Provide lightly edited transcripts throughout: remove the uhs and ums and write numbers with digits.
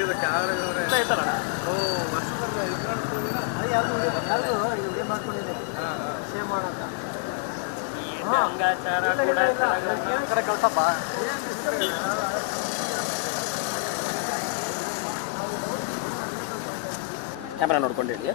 ಮುಗಿದ ಕ್ಯಾಮ್ರಾ ಐತಲ್ಲ. ಓ ಅದು ಯಾವುದು ಮಾಡ್ಕೊಂಡಿದೆ ಸೇವ್ ಮಾಡೋಣ ಹಂಗಾಚಾರ ಕಡೆ ಕಳ್ಸಪ್ಪ. ಕ್ಯಾಮ್ರಾ ನೋಡ್ಕೊಂಡು ಹೇಳಿ.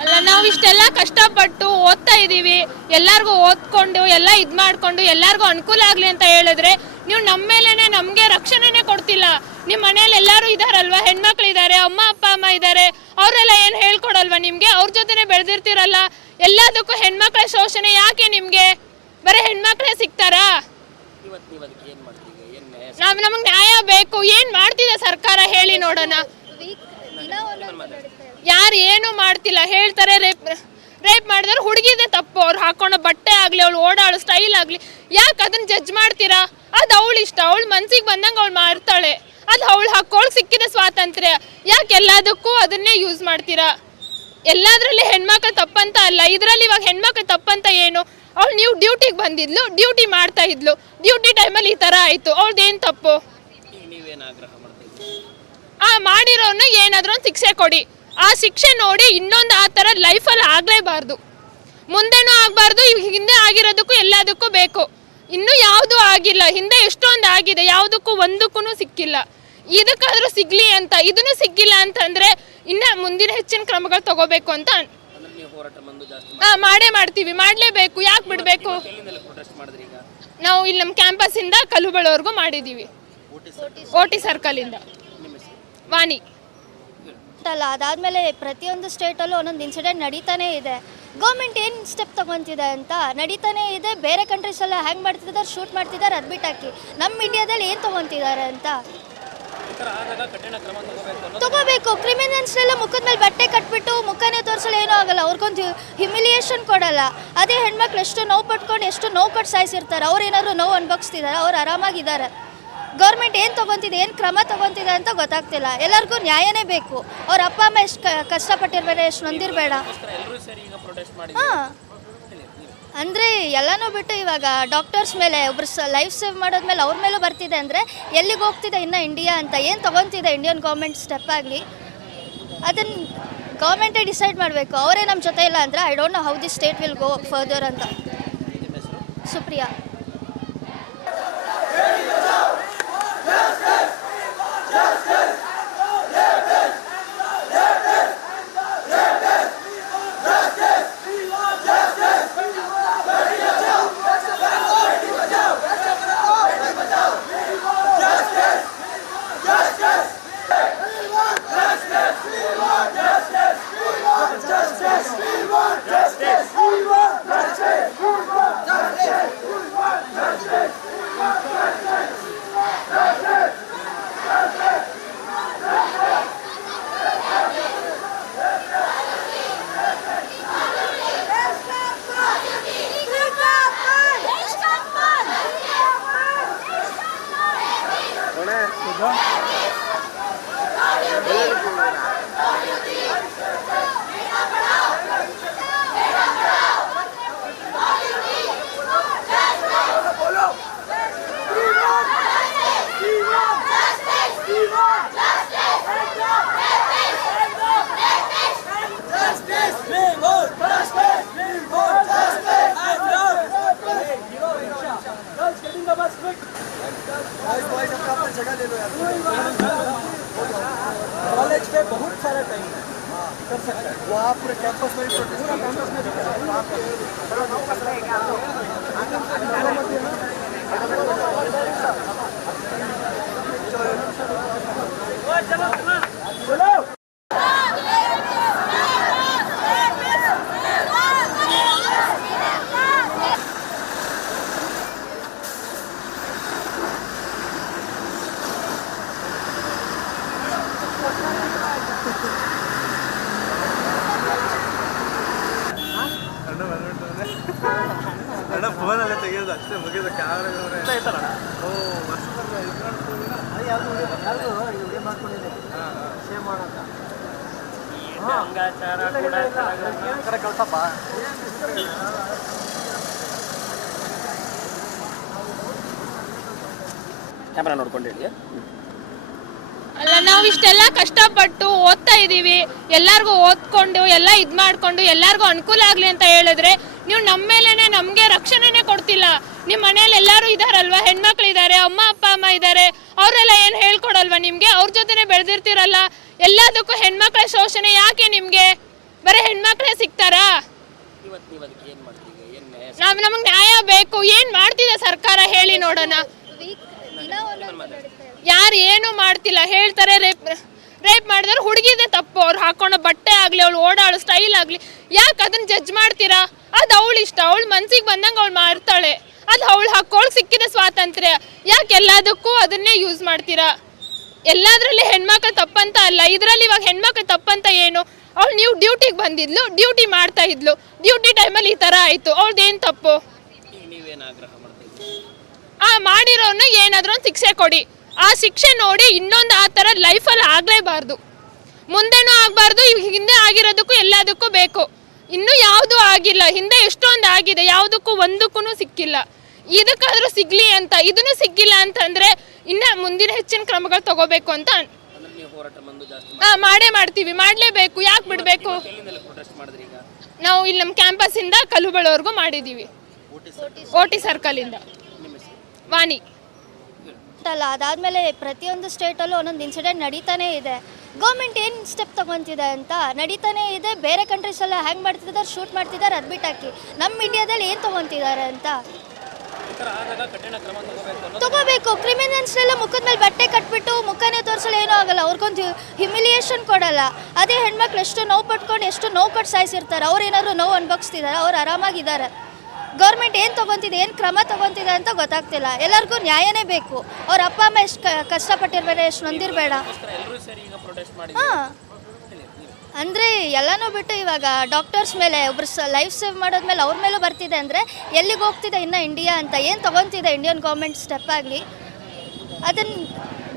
ಅಲ್ಲ, ನಾವು ಇಷ್ಟೆಲ್ಲ ಕಷ್ಟಪಟ್ಟು ಓದ್ತಾ ಇದೀವಿ, ಎಲ್ಲರಿಗೂ ಓದ್ಕೊಂಡು ಎಲ್ಲ ಇದು ಮಾಡ್ಕೊಂಡು ಎಲ್ಲರಿಗೂ ಅನುಕೂಲ ಆಗಲಿ ಅಂತ ಹೇಳಿದ್ರೆ ನೀವು ನಮ್ಮ ಮೇಲೇನೆ ನಮಗೆ ರಕ್ಷಣೆನೇ ಕೊಡ್ತಿಲ್ಲ. ನಿಮ್ಮ ಮನೇಲಿ ಎಲ್ಲರೂ ಇದಾರಲ್ವಾ, ಹೆಣ್ಮಕ್ಳು ಇದ್ದಾರೆ, ಅಪ್ಪ ಅಮ್ಮ ಇದ್ದಾರೆ, ಅವರೆಲ್ಲ ಏನು ಹೇಳ್ಕೊಡಲ್ವಾ ನಿಮಗೆ? ಅವ್ರ ಜೊತೆನೆ ಬೆಳೆದಿರ್ತೀರಲ್ಲ, ಎಲ್ಲದಕ್ಕೂ ಹೆಣ್ಮಕ್ಳ ಶೋಷಣೆ ಯಾಕೆ ನಿಮಗೆ? ಬರೀ ಹೆಣ್ಮಕ್ಳೇ ಸಿಗ್ತಾರಾ? ನಮಗೆ ನ್ಯಾಯ ಬೇಕು. ಏನು ಮಾಡ್ತಿದೆ ಸರ್ಕಾರ ಹೇಳಿ ನೋಡೋಣ. ಯಾರು ಏನು ಮಾಡ್ತಿಲ್ಲ, ಹೇಳ್ತಾರೆ ರೇಪ್ ಮಾಡಿದ್ರೆ ಹುಡುಗಿದೇ ತಪ್ಪು. ಅವ್ರು ಹಾಕೊಳ್ಳೋ ಬಟ್ಟೆ ಆಗಲಿ, ಅವಳು ಓಡಾಡೋ ಸ್ಟೈಲ್ ಆಗಲಿ, ಯಾಕೆ ಅದನ್ನ ಜಡ್ಜ್ ಮಾಡ್ತೀರಾ? ಅದು ಅವಳು ಇಷ್ಟ, ಅವಳು ಮನ್ಸಿಗೆ ಬಂದಂಗೆ ಅವಳು ಮಾಡ್ತಾಳೆ, ಅದು ಅವಳು ಹಾಕೊಳ್ಳಿ ಸಿಕ್ಕಿದ ಸ್ವಾತಂತ್ರ್ಯ. ಯಾಕೆ ಎಲ್ಲದಕ್ಕೂ ಅದನ್ನೇ ಯೂಸ್ ಮಾಡ್ತೀರಾ? ಎಲ್ಲದರಲ್ಲಿ ಹೆಣ್ಮಕ್ಳು ತಪ್ಪಂತ ಅಲ್ಲ, ಇದರಲ್ಲಿ ಇವಾಗ ಹೆಣ್ಮಕ್ಳು ತಪ್ಪಂತ ಏನು? ಅವಳು ನೀವು ಡ್ಯೂಟಿಗೆ ಬಂದಿದ್ಲು, ಡ್ಯೂಟಿ ಮಾಡ್ತಾ ಇದ್ಲು, ಡ್ಯೂಟಿ ಟೈಮಲ್ಲಿ ಈ ಥರ ಆಯಿತು, ಅವಳದೇನು ತಪ್ಪು? ಮಾಡಿರೋನ್ನ ಏನಾದರೂ ಒಂದು ಶಿಕ್ಷೆ ಕೊಡಿ. ಆ ಶಿಕ್ಷೆ ನೋಡಿ ಇನ್ನೊಂದು ಆ ಥರ ಲೈಫಲ್ಲಿ ಆಗಲೇಬಾರ್ದು, ಮುಂದೆನೂ ಆಗಬಾರ್ದು. ಹಿಂದೆ ಆಗಿರೋದಕ್ಕೂ ಎಲ್ಲದಕ್ಕೂ ಬೇಕು. ಇನ್ನೂ ಯಾವುದೂ ಆಗಿಲ್ಲ, ಹಿಂದೆ ಎಷ್ಟೊಂದು ಆಗಿದೆ, ಯಾವುದಕ್ಕೂ ಒಂದಕ್ಕೂ ಸಿಕ್ಕಿಲ್ಲ. ಇದಕ್ಕಾದರೂ ಸಿಗಲಿ ಅಂತ, ಇದನ್ನು ಸಿಕ್ಕಿಲ್ಲ ಅಂತಂದರೆ ಇನ್ನು ಮುಂದಿನ ಹೆಚ್ಚಿನ ಕ್ರಮಗಳು ತಗೋಬೇಕು ಅಂತ ಮಾಡೇ ಮಾಡ್ತೀವಿ, ಮಾಡಲೇಬೇಕು. ಯಾಕೆ ಬಿಡಬೇಕು? ನಾವು ಇಲ್ಲಿ ನಮ್ಮ ಕ್ಯಾಂಪಸ್ಸಿಂದ ಕಲ್ಲುಬಳವರೆಗೂ ಮಾಡಿದ್ದೀವಿ, ಓಟಿ ಸರ್ಕಲಿಂದ. ವಾಣಿ ಅಲ್ಲ, ಅದಾದಮೇಲೆ ಪ್ರತಿಯೊಂದು ಸ್ಟೇಟಲ್ಲೂ ಒಂದೊಂದು ಇನ್ಸಿಡೆಂಟ್ ನಡೀತಾನೇ ಇದೆ. ಗೌರ್ಮೆಂಟ್ ಏನು ಸ್ಟೆಪ್ ತೊಗೊತಿದೆ ಅಂತ ನಡೀತಾನೇ ಇದೆ. ಬೇರೆ ಕಂಟ್ರೀಸೆಲ್ಲ ಹ್ಯಾಂಗ್ ಮಾಡ್ತಿದ್ದಾರೆ, ಶೂಟ್ ಮಾಡ್ತಿದ್ದಾರೆ, ಅದು ಬಿಟ್ಟಾಕಿ ನಮ್ಮ ಇಂಡಿಯಾದಲ್ಲಿ ಏನು ತೊಗೊತಿದ್ದಾರೆ ಅಂತ ತಗೋಬೇಕು. ಕ್ರಿಮಿನಲ್ಸ್ನೆಲ್ಲ ಮುಖದ ಮೇಲೆ ಬಟ್ಟೆ ಕಟ್ಬಿಟ್ಟು ಮುಖನೇ ತೋರಿಸಲು ಏನೂ ಆಗಲ್ಲ, ಅವ್ರಿಗೊಂದು ಹ್ಯುಮಿಲಿಯೇಷನ್ ಕೊಡಲ್ಲ. ಅದೇ ಹೆಣ್ಮಕ್ಳು ಎಷ್ಟು ನೋವು ಪಟ್ಕೊಂಡು ಎಷ್ಟು ನೋವು ಕೊಟ್ಟು ಸಾಯಿಸಿರ್ತಾರೆ, ಅವ್ರು ಏನಾದರೂ ನೋವು ಅನುಭವಿಸ್ತಿದ್ದಾರೆ, ಅವ್ರು ಆರಾಮಾಗಿದ್ದಾರೆ. ಗೌರ್ಮೆಂಟ್ ಏನು ತೊಗೊತಿದೆ, ಏನು ಕ್ರಮ ತೊಗೊತಿದೆ ಅಂತ ಗೊತ್ತಾಗ್ತಿಲ್ಲ. ಎಲ್ಲರಿಗೂ ನ್ಯಾಯನೇ ಬೇಕು. ಅವ್ರ ಅಪ್ಪ ಅಮ್ಮ ಎಷ್ಟು ಕಷ್ಟಪಟ್ಟಿರ್ಬೇಡ, ಎಷ್ಟು ನೊಂದಿರಬೇಡ. ಹಾಂ, ಅಂದರೆ ಎಲ್ಲನೂ ಬಿಟ್ಟು ಇವಾಗ ಡಾಕ್ಟರ್ಸ್ ಮೇಲೆ ಒಬ್ರು ಲೈಫ್ ಸೇವ್ ಮಾಡೋದ್ಮೇಲೆ ಅವ್ರ ಮೇಲೂ ಬರ್ತಿದೆ ಅಂದರೆ ಎಲ್ಲಿಗೆ ಹೋಗ್ತಿದೆ ಇನ್ನು ಇಂಡಿಯಾ ಅಂತ? ಏನು ತೊಗೊತಿದೆ ಇಂಡಿಯನ್ ಗೌರ್ಮೆಂಟ್ ಸ್ಟೆಪ್ ಆಗಲಿ, ಅದನ್ನು ಗೌರ್ಮೆಂಟೇ ಡಿಸೈಡ್ ಮಾಡಬೇಕು. ಅವರೇ ನಮ್ಮ ಜೊತೆ ಇಲ್ಲ ಅಂದರೆ I don't know how the state will go further ಅಂತ. ಸುಪ್ರಿಯಾ. कॉलेज पे बहुत सारा टाइम कर सकते हैं, वो आप पूरे कैंपस में पूरा कैंपस में चलो ಫೋನಲ್ಲೇ ತೆಗೆಯೋದು ಅಷ್ಟೇ, ಮುಗಿದ ಕ್ಯಾಮ್ರಾ ಐತಲ್ಲ. ಓ ಅದು ಯಾವುದು ಮಾಡ್ಕೊಂಡಿದೆ ಸೇವ್ ಮಾಡೋಣ ಹಂಗಾಚಾರ ಕಡೆ ಕಳ್ಸಪ್ಪ. ಕ್ಯಾಮ್ರಾ ನೋಡ್ಕೊಂಡು ಹೇಳಿ. ಅಲ್ಲ, ನಾವು ಇಷ್ಟೆಲ್ಲ ಕಷ್ಟಪಟ್ಟು ಓದ್ತಾ ಇದೀವಿ, ಎಲ್ಲಾರ್ಗು ಓದ್ಕೊಂಡು ಎಲ್ಲ ಇದ್ ಮಾಡ್ಕೊಂಡು ಎಲ್ಲಾರ್ಗು ಅನುಕೂಲ ಆಗ್ಲಿ ಅಂತ ಹೇಳಿದ್ರೆ ನೀವು ನಮ್ಮ ಮೇಲೇನೆ ನಮ್ಗೆ ರಕ್ಷಣೆನೆ ಕೊಡ್ತಿಲ್ಲ. ನಿಮ್ ಮನೇಲಿ ಎಲ್ಲಾರು ಇದಾರಲ್ವಾ, ಹೆಣ್ಮಕ್ಳು ಇದಾರೆ, ಅಪ್ಪ ಅಮ್ಮ ಇದಾರೆ, ಅವರೆಲ್ಲ ಏನ್ ಹೇಳ್ಕೊಡಲ್ವಾ ನಿಮ್ಗೆ? ಅವ್ರ ಜೊತೆನೆ ಬೆಳೆದಿರ್ತೀರಲ್ಲ, ಎಲ್ಲದಕ್ಕೂ ಹೆಣ್ಮಕ್ಳ ಶೋಷಣೆ ಯಾಕೆ ನಿಮ್ಗೆ? ಬರೀ ಹೆಣ್ಮಕ್ಳೇ ಸಿಗ್ತಾರಾ? ನಮಗ್ ನ್ಯಾಯ ಬೇಕು. ಏನ್ ಮಾಡ್ತಿದೆ ಸರ್ಕಾರ ಹೇಳಿ ನೋಡೋಣ. ಯಾರು ಏನು ಮಾಡ್ತಿಲ್ಲ, ಹೇಳ್ತಾರೆ ರೇಪ್ ಮಾಡಿದ್ರೆ ಹುಡುಗಿದೆ ತಪ್ಪು, ಅವ್ರು ಹಾಕೊಳ್ಳೋ ಬಟ್ಟೆ ಆಗ್ಲಿ, ಅವಳು ಓಡಾಡೋ ಸ್ಟೈಲ್ ಆಗ್ಲಿ, ಯಾಕೆ ಅದನ್ನ ಜಡ್ಜ್ ಮಾಡ್ತೀರಾ? ಅದು ಅವಳು ಇಷ್ಟ, ಅವಳು ಮನ್ಸಿಗೆ ಬಂದಂಗೆ ಅವಳು ಮಾಡ್ತಾಳೆ, ಅದು ಅವಳು ಹಾಕೊಳ್ಳಿ ಸಿಕ್ಕಿದ ಸ್ವಾತಂತ್ರ್ಯ, ಯಾಕೆ ಎಲ್ಲದಕ್ಕೂ ಅದನ್ನೇ ಯೂಸ್ ಮಾಡ್ತೀರಾ? ಎಲ್ಲಾದ್ರಲ್ಲಿ ಹೆಣ್ಮಕ್ಳು ತಪ್ಪಂತ ಅಲ್ಲ, ಇದ್ರಲ್ಲಿ ಇವಾಗ ಹೆಣ್ಮಕ್ಳು ತಪ್ಪಂತ ಏನು? ಅವಳು ನೀವು ಡ್ಯೂಟಿಗೆ ಬಂದಿದ್ಲು, ಡ್ಯೂಟಿ ಮಾಡ್ತಾ ಇದ್ಲು, ಡ್ಯೂಟಿ ಟೈಮಲ್ಲಿ ಈ ಥರ ಆಯಿತು, ಅವಳದೇನು ತಪ್ಪು? ಮಾಡಿರೋನ್ನ ಏನಾದ್ರೂ ಒಂದು ಶಿಕ್ಷೆ ಕೊಡಿ. ಆ ಶಿಕ್ಷೆ ನೋಡಿ ಇನ್ನೊಂದು ಆ ಥರ ಲೈಫಲ್ಲಿ ಆಗಲೇಬಾರ್ದು, ಮುಂದೆನೂ ಆಗಬಾರ್ದು. ಹಿಂದೆ ಆಗಿರೋದಕ್ಕೂ ಎಲ್ಲದಕ್ಕೂ ಬೇಕು. ಇನ್ನೂ ಯಾವುದೂ ಆಗಿಲ್ಲ, ಹಿಂದೆ ಎಷ್ಟೊಂದು ಆಗಿದೆ, ಯಾವುದಕ್ಕೂ ಒಂದಕ್ಕೂ ಸಿಕ್ಕಿಲ್ಲ. ಇದಕ್ಕಾದ್ರೂ ಸಿಗ್ಲಿ ಅಂತ, ಇದನ್ನು ಸಿಕ್ಕಿಲ್ಲ ಅಂತಂದ್ರೆ ಇನ್ನು ಮುಂದಿನ ಹೆಚ್ಚಿನ ಕ್ರಮಗಳು ತಗೋಬೇಕು ಅಂತ ಮಾಡೇ ಮಾಡ್ತೀವಿ, ಮಾಡಲೇಬೇಕು. ಯಾಕೆ ಬಿಡಬೇಕು? ನಾವು ಇಲ್ಲಿ ನಮ್ಮ ಕ್ಯಾಂಪಸ್ಸಿಂದ ಕಲ್ಲುಬಳವರೆಗೂ ಮಾಡಿದ್ದೀವಿ, ಓಟಿ ಸರ್ಕಲಿಂದ. ವಾಣಿ. ಅಲ್ಲ, ಅದಾದಮೇಲೆ ಪ್ರತಿಯೊಂದು ಸ್ಟೇಟಲ್ಲೂ ಒಂದೊಂದು ಇನ್ಸಿಡೆಂಟ್ ನಡೀತಾನೇ ಇದೆ. ಗೌರ್ಮೆಂಟ್ ಏನು ಸ್ಟೆಪ್ ತೊಗೊತಿದೆ ಅಂತ ನಡೀತಾನೇ ಇದೆ. ಬೇರೆ ಕಂಟ್ರೀಸೆಲ್ಲ ಹ್ಯಾಂಗ್ ಮಾಡ್ತಿದ್ದಾರೆ, ಶೂಟ್ ಮಾಡ್ತಿದ್ದಾರೆ, ಅದು ಬಿಟ್ಟಾಕಿ ನಮ್ಮ ಇಂಡಿಯಾದಲ್ಲಿ ಏನು ತೊಗೊತಿದ್ದಾರೆ ಅಂತ ತಗೋಬೇಕು. ಕ್ರಿಮಿನಲ್ಸ್ನೆಲ್ಲ ಮುಖದ ಮೇಲೆ ಬಟ್ಟೆ ಕಟ್ಬಿಟ್ಟು ಮುಖನೇ ತೋರಿಸಲು ಏನೂ ಆಗಲ್ಲ, ಅವ್ರಿಗೊಂದು ಹ್ಯುಮಿಲಿಯೇಷನ್ ಕೊಡಲ್ಲ. ಅದೇ ಹೆಣ್ಮಕ್ಳು ಎಷ್ಟು ನೋವು ಪಟ್ಕೊಂಡು ಎಷ್ಟು ನೋವು ಕೊಟ್ಟು ಸಾಯಿಸಿರ್ತಾರೆ, ಅವ್ರು ಏನಾದ್ರು ನೋವು ಅನುಭವಿಸ್ತಿದ್ದಾರೆ, ಅವ್ರು ಆರಾಮಾಗಿದ್ದಾರೆ. ಗೌರ್ಮೆಂಟ್ ಏನು ತೊಗೊತಿದೆ, ಏನು ಕ್ರಮ ತೊಗೊತಿದೆ ಅಂತ ಗೊತ್ತಾಗ್ತಿಲ್ಲ. ಎಲ್ಲರಿಗೂ ನ್ಯಾಯನೇ ಬೇಕು. ಅವ್ರ ಅಪ್ಪ ಅಮ್ಮ ಎಷ್ಟು ಕಷ್ಟಪಟ್ಟಿರ್ಬೇಡ, ಎಷ್ಟು ನೊಂದಿರಬೇಡ. ಹಾಂ, ಅಂದರೆ ಎಲ್ಲನೂ ಬಿಟ್ಟು ಇವಾಗ ಡಾಕ್ಟರ್ಸ್ ಮೇಲೆ ಒಬ್ರು ಲೈಫ್ ಸೇವ್ ಮಾಡೋದ್ಮೇಲೆ ಅವ್ರ ಮೇಲೂ ಬರ್ತಿದೆ ಅಂದರೆ ಎಲ್ಲಿಗೆ ಹೋಗ್ತಿದೆ ಇನ್ನು ಇಂಡಿಯಾ ಅಂತ? ಏನು ತೊಗೊತಿದೆ ಇಂಡಿಯನ್ ಗೌರ್ಮೆಂಟ್ ಸ್ಟೆಪ್ ಆಗಲಿ, ಅದನ್ನು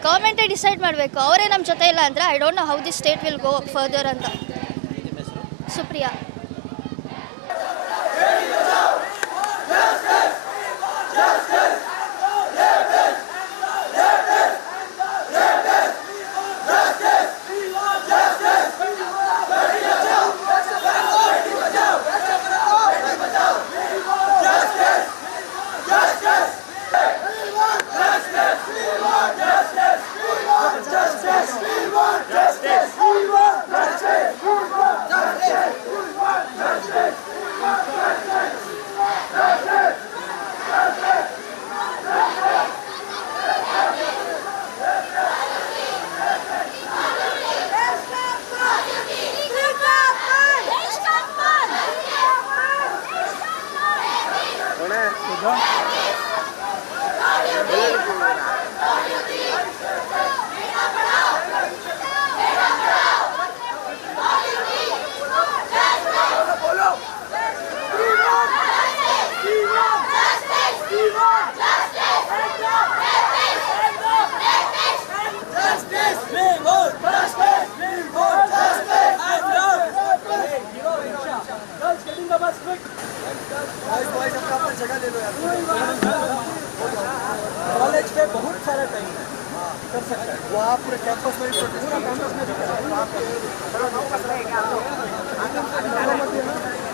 ಗೌರ್ಮೆಂಟೇ ಡಿಸೈಡ್ ಮಾಡಬೇಕು. ಅವರೇ ನಮ್ಮ ಜೊತೆ ಇಲ್ಲ ಅಂದರೆ I don't know how the state will go further ಅಂತ. ಸುಪ್ರಿಯಾ. कॉलेज पे बहुत सारा टाइम है, कर सकते हैं वो आप पूरे कैंपस में भी प्रोटेस्ट, पूरा कैंपस में भी